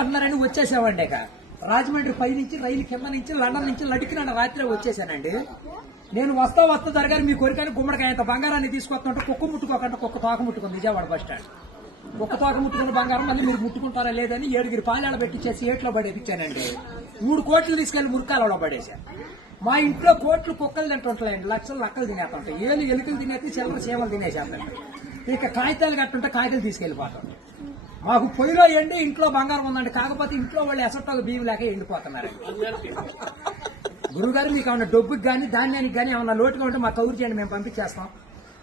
అంటున్నారని వచ్చేసామండి. ఇక రాజమండ్రి పై నుంచి రైలు కింద నుంచి లండన్ నుంచి లడికిన రాత్రి వచ్చేసానండి. నేను వస్తా జరగాలి మీ కోరికని గుమ్మడికాయ అంత బంగారాన్ని తీసుకొస్తుంటే కుక్క ముట్టుకోకుండా కుక్క తోక ముట్టుకుంది విజయవాడ బస్ స్టాండ్. కుక్క తోక ముట్టుకున్న బంగారం మళ్ళీ మీరు ముట్టుకుంటారా లేదని 7 పాలాడ పెట్టించేసి ఏట్లో పడేపించానండి. 3 కోట్లు తీసుకెళ్లి మురికాలలో పడేశాను. మా ఇంట్లో కోట్లు కుక్కలు తింటుంటాయండి, లక్షలు లక్కలు తినేస్తుంటాయి, ఎలుకలు తినేసి చిల్లర చీమలు తినేసేస్తాయి. ఇక కాగితాలు కట్టుంటే కాగితాలు తీసుకెళ్లిపోతాం. మాకు పొయ్యిలో ఎండి ఇంట్లో బంగారం ఉందండి, కాకపోతే ఇంట్లో వాళ్ళు ఎసట్లో బియ్యం లేక ఎండిపోతున్నారు. గురుగారు మీకు ఏమన్నా డబ్బుకి కానీ ధాన్యానికి కానీ ఏమన్నా లోటుగా ఉంటే మాకు కౌరు చేయండి, మేము పంపించేస్తాం.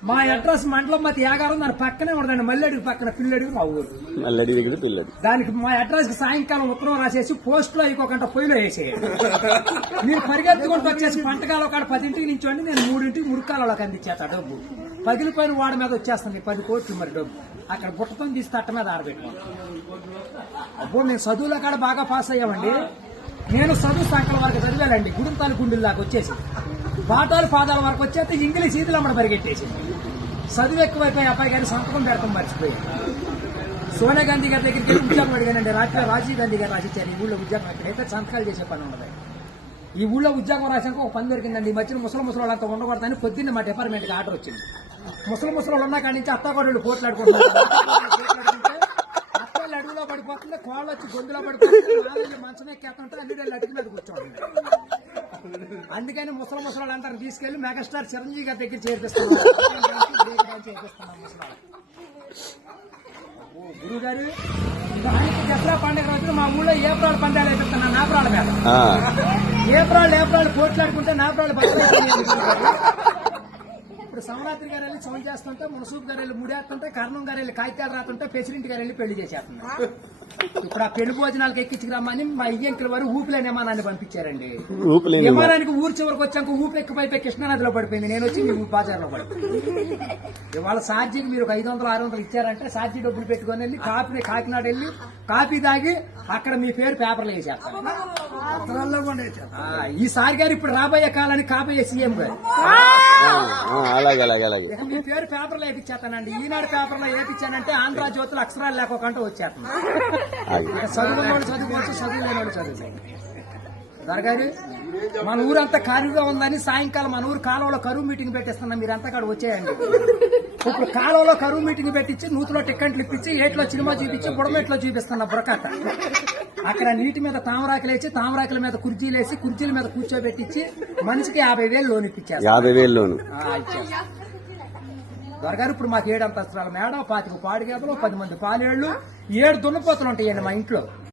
మా అడ్రస్ మండలం మధ్య యాగారం, దాని పక్కనే ఉండదండి, మల్లెడికి పక్కన పిల్లడికి మా ఊరు. దానికి మా అడ్రస్ కి సాయంకాలం ఉత్తరం రాసేసి పోస్ట్ లో ఇంకొకంట పొయ్యిలో వేసేయండి. మీరు పరిగెత్తుకుంటూ వచ్చేసి పంటకాల ఒక 10ంటికి నుంచోండి, నేను 3ంటికి మురికాలలోకి అందించేస్తా డబ్బు. పగిలిపోయిన వాడి మీద వచ్చేస్తుంది 10 కోట్లు మరి డబ్బు. అక్కడ బుట్టతో తీసి తట్ట మీద ఆడబెట్టాం. అబ్బో మేము చదువులో కాడ బాగా పాస్ అయ్యామండి. నేను చదువు సంకల వరకు చదివానండి, గుడింతాలు గుండెల్లాగా వచ్చేసి పాఠాలు పాదాల వరకు వచ్చేస్తే ఇంగ్లీష్ ఈదులు అమ్మడ పరిగెట్టేసింది. చదువు ఎక్కువైపోయి అబ్బాయి గారి సంతకం పెడతాం మర్చిపోయాను. సోనియా గాంధీ గారి దగ్గరికి వెళ్ళి ఉద్యోగం అడిగానండి. రాత్రి రాజీవ్ గాంధీ గారు రాసిచ్చారు ఈ ఊళ్ళో ఉద్యోగం. ఎక్కడైతే సంతకాలు చేసే పని ఉండదు. ఈ ఊళ్ళో ఉద్యోగం రాసాక ఒక పని దొరికిందండి. ఈ మధ్యన ముసలి వాళ్ళంతా ఉండకూడదని పొద్దున్న మా డిపార్ట్మెంట్కి ఆర్డర్ వచ్చింది. ముసలి వాళ్ళు ఉన్న కాడి నుంచి అత్తాకోడళ్ళు పోట్లాడుకుంటున్నారు. అత్తలు అడుగులో పడిపోతుంది, కోళ్ళు వచ్చి గొంతులో పడిపోతుంది, మంచం ఎక్కేస్తుంటే అల్లుడు అడుగు మీద కూర్చోండి. అందుకని ముసలి వాళ్ళంతా తీసుకెళ్లి మెగాస్టార్ చిరంజీవి గారి దగ్గర చేర్పిస్తున్నాం. గురువు గారు దానికి దసరా పండుగ రోజున మా ఊళ్ళో ఏప్రాల్ పందాలు వేపిస్తున్నా. నాపరాల మీద ఏప్రాల్ పోట్లాడుకుంటే నాపరాలు ఇప్పుడు సమరాత్రి గారు వెళ్ళి సౌండ్ చేస్తుంటే, మునసూపు గారు వెళ్ళి ముడేస్తుంటే, కర్ణం గారు వెళ్ళి కాగితాలు రాతుంటే, ప్రెసిడెంట్ గారు వెళ్ళి పెళ్లి చేసేస్తున్నారు. ఇప్పుడు ఆ పెళ్లి భోజనాలకు ఎక్కించుకురమ్మని మా ఇయ్యంకుల వారు ఊపిలేని విమానాన్ని పంపించారండి. విమానానికి ఊరు చివరికి వచ్చాక ఊపి ఎక్కిపోయి కృష్ణానదిలో పడిపోయింది. నేను వచ్చి మీ బాజార్లో పడిపోయింది. ఇవాళ ఛార్జీకి మీరు 500-600 ఇచ్చారంటే ఛార్జీ డబ్బులు పెట్టుకుని వెళ్ళి కాకినాడ వెళ్ళి కాఫీ తాగి అక్కడ మీ పేరు పేపర్లో వేసేస్తారు. ఈసారి గారు ఇప్పుడు రాబోయే కాలానికి కాబోయే సీఎం గారు మీ పేరు పేపర్లో వేపించేస్తానండి. ఈనాడు పేపర్లో వేపించానంటే ఆంధ్ర జ్యోతులు అక్షరాలు లేకోకుండా వచ్చేస్తాను. చదువుకున్నోడు చదువుకోవచ్చు, చదువు లేనివాడు చదువుతాయి. దొరగారు మన ఊరంతా ఖాళీగా ఉందని సాయంకాలం మన ఊరు కాలువలో కరువు మీటింగ్ పెట్టిస్తున్నాం. మీరంతా అక్కడ వచ్చేయండి. ఇప్పుడు కాలువలో కరువు మీటింగ్ పెట్టించి నూతులో టిక్కెట్లు ఇప్పించి ఏట్లో సినిమా చూపించి బుడమెట్లో చూపిస్తున్నా బుడకట్ట. అక్కడ నీటి మీద తామరాకులు వేసి తామరాకుల మీద కుర్చీలు వేసి కుర్చీల మీద కూర్చోబెట్టించి మనిషికి 50,000 లోన్ ఇప్పించారు. 50,000 లోన్ దొరగారు ఇప్పుడు మాకు 7 అంతస్తుల మేడ, 25 పాడిగేదలు, 10 మంది పాలేళ్లు, 7 దున్నపోతులు ఉంటాయండి మా ఇంట్లో.